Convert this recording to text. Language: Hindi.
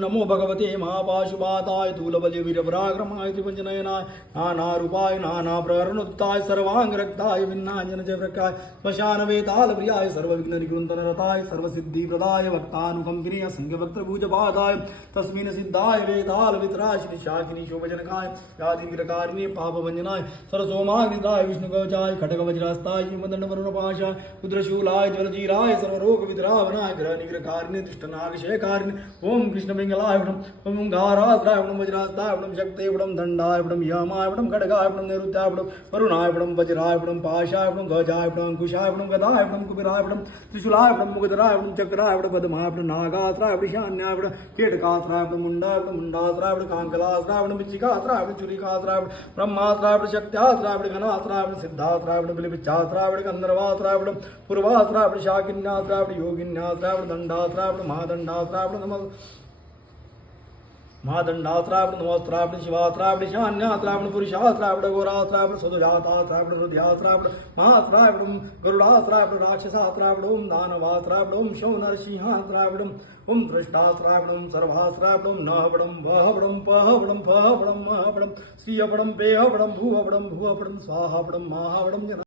नमो भगवते महापाशुपाताय तूलबले वीरपराक्रमाय त्रिपंचनयनाय नानारूपाय नानाप्रहरणोत्ताय सर्वांगरक्ताय विन्नाञ्जन जयप्रकाय श्मशान वेताल प्रियाय सर्वविघ्ननिकृन्तनरताय सर्वसिद्धिप्रदाय भक्तानुकम्पिनी असंख्यभक्तभुजपादाय तस्मिन् सिद्धाय वेताल वितराशिनि शाकिनि शोभजनकाय व्याधिविरकारिणे पापभञ्जनाय सरसोमाग्निदाय विष्णुकवचाय खड्गवज्रास्ताय हिमदण्डवरुणपाशाय रुद्रशूलाय ज्वलजीराय सर्वरोगविद्रावणाय ग्रहनिग्रहकारिणे दुष्टनागशयकारिणे ओम कृष्ण मंगलायवणम ओम गाराद्रायवणम वज्रास्तायवणम शक्तिवणम दंडायवणम यमायवणम खड्गायवणम निरुद्धायवणम वरुणायवणम वज्रायवणम पाशायवणम गजायवणम अंकुशायवणम गदायवणम कुबेरायवणम त्रिशूलायवणम मुगधरायवणम चक्रायवणम पद्मायवणम नागास्त्रायवणम शान्यायवणम कीटकास्त्रायवणम मुंडायवणम मुंडास्त्रायवणम कांकलास्त्रायवणम विचिकास्त्रायवणम चुरिकास्त्रायवणम ब्रह्मास्त्रायवणम शक्त्यास्त्रायवणम गणास्त्रायवणम सिद्धास्त्रायवणम बिलिपिच्चास्त्रायवणम गंधर्वास्त्रायवणम पूर्वास्त्रायवणम शाकिन्यास्त्रायवणम योगिन्यास्त्रायवणम दंडास्त्रायवणम महादंडास्त्रायवणम नमः महादंडास्त्रावण नमस्त्रावण शिवास्त्रावण शान्यास्त्रावण पुरुषास्त्रावण घोरास्त्रावण सदुजातास्त्रावण हृदयास्त्रावण महास्त्रावण गरुडास्त्रावण राक्षसास्त्रावण ओम दानवास्त्रावण ओम शौनरसिंहास्त्रावण ओम दृष्टास्त्रावणम सर्वास्त्रावणम नहवणम वहवणम पहवणम फहवणम महवणम श्रियवणम पेहवणम भूववणम भुववणम स्वाहावणम महावणम